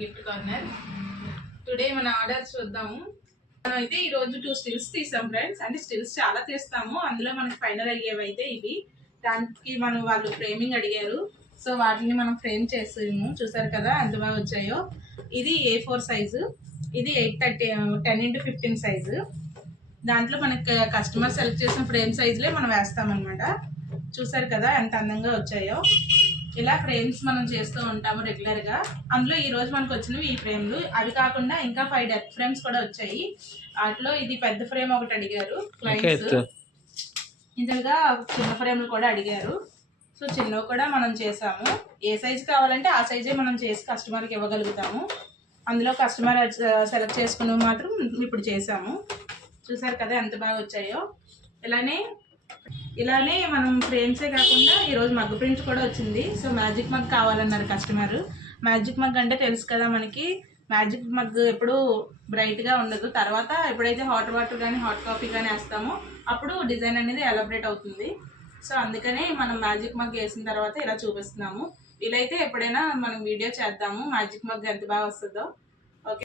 Gift corner. Today మన orders చూద్దాము. మనం అయితే ఈ రోజు 2 స్టిల్స్ తీసాం ఫ్రెండ్స్. అంటే స్టిల్స్ చాలా తీస్తాము, అందులో మనకి ఫైనల్ అయ్యేవి అయితే ఇవి. దానికి మనం వాళ్ళు ఫ్రేమింగ్ అడిగారు, సో వాటిని మనం ఫ్రేమ్ చేసాము. చూసారు కదా ఎంత బాగా వచ్చాయో. ఇది A4 సైజు, ఇది 10x15 సైజు. దాంట్లో మనకి కస్టమర్ సెలెక్ట్ చేసిన ఫ్రేమ్ సైజులే మనం వేస్తామన్నమాట. చూసారు కదా ఎంత అందంగా వచ్చాయో. ఇలా ఫ్రేమ్స్ మనం చేస్తూ ఉంటాము రెగ్యులర్గా. అందులో ఈ రోజు మనకు వచ్చినవి ఈ ఫ్రేమ్లు. అవి కాకుండా ఇంకా 5 డెత్ ఫ్రేమ్స్ కూడా వచ్చాయి. వాటిలో ఇది పెద్ద ఫ్రేమ్ ఒకటి అడిగారు క్లయింట్స్, ఇంతగా చిన్న ఫ్రేమ్లు కూడా అడిగారు. సో చిన్నవి కూడా మనం చేసాము. ఏ సైజు కావాలంటే ఆ సైజే మనం చేసి కస్టమర్కి ఇవ్వగలుగుతాము. అందులో కస్టమర్ సెలెక్ట్ చేసుకున్నవి మాత్రం ఇప్పుడు చేసాము. చూసారు కదా ఎంత బాగా వచ్చాయో. ఇలానే మనం ఫ్రేమ్సే కాకుండా ఈరోజు మగ్ ప్రింట్ కూడా వచ్చింది. సో మ్యాజిక్ మగ్ కావాలన్నారు కస్టమర్. మ్యాజిక్ మగ్ అంటే తెలుసు కదా మనకి, మ్యాజిక్ మగ్ ఎప్పుడు బ్రైట్గా ఉండదు. తర్వాత ఎప్పుడైతే హాట్ వాటర్ కానీ హాట్ కాఫీ కానీ వేస్తామో అప్పుడు డిజైన్ అనేది ఎలాబరేట్ అవుతుంది. సో అందుకనే మనం మ్యాజిక్ మగ్ వేసిన తర్వాత ఇలా చూపిస్తున్నాము. వీలైతే ఎప్పుడైనా మనం వీడియో చేద్దాము మ్యాజిక్ మగ్ ఎంత బాగా వస్తుందో.